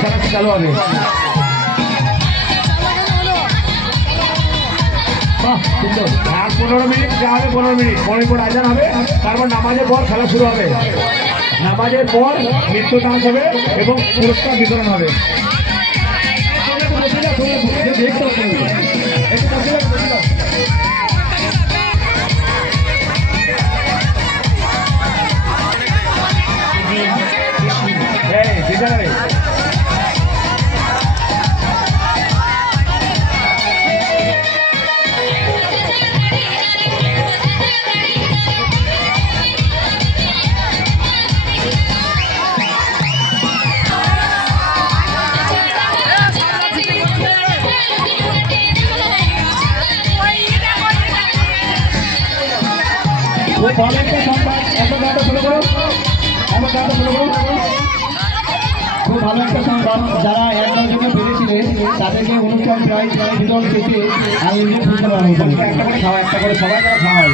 খেলা চালু হবে। বাহ সুন্দর। আর 15 মিনিট যা হবে, 15 মিনিট পর আজান হবে, তারপর নামাজের পর খেলা শুরু হবে। নামাজের পর নৃত্য ডান্স হবে এবং পুরস্কার বিতরণ হবে। খুব ভালো একটা সংবাদ, খুব ভালো একটা সংবাদ। যারা 11 জনে পেরেছিলেন তাদেরকে অনুষ্ঠান প্রাইজ বিতরণ শেষে আয়োজন করতে পারবো। একটা করে খাওয়া, একটা করে সবাই তারা খাওয়ায়।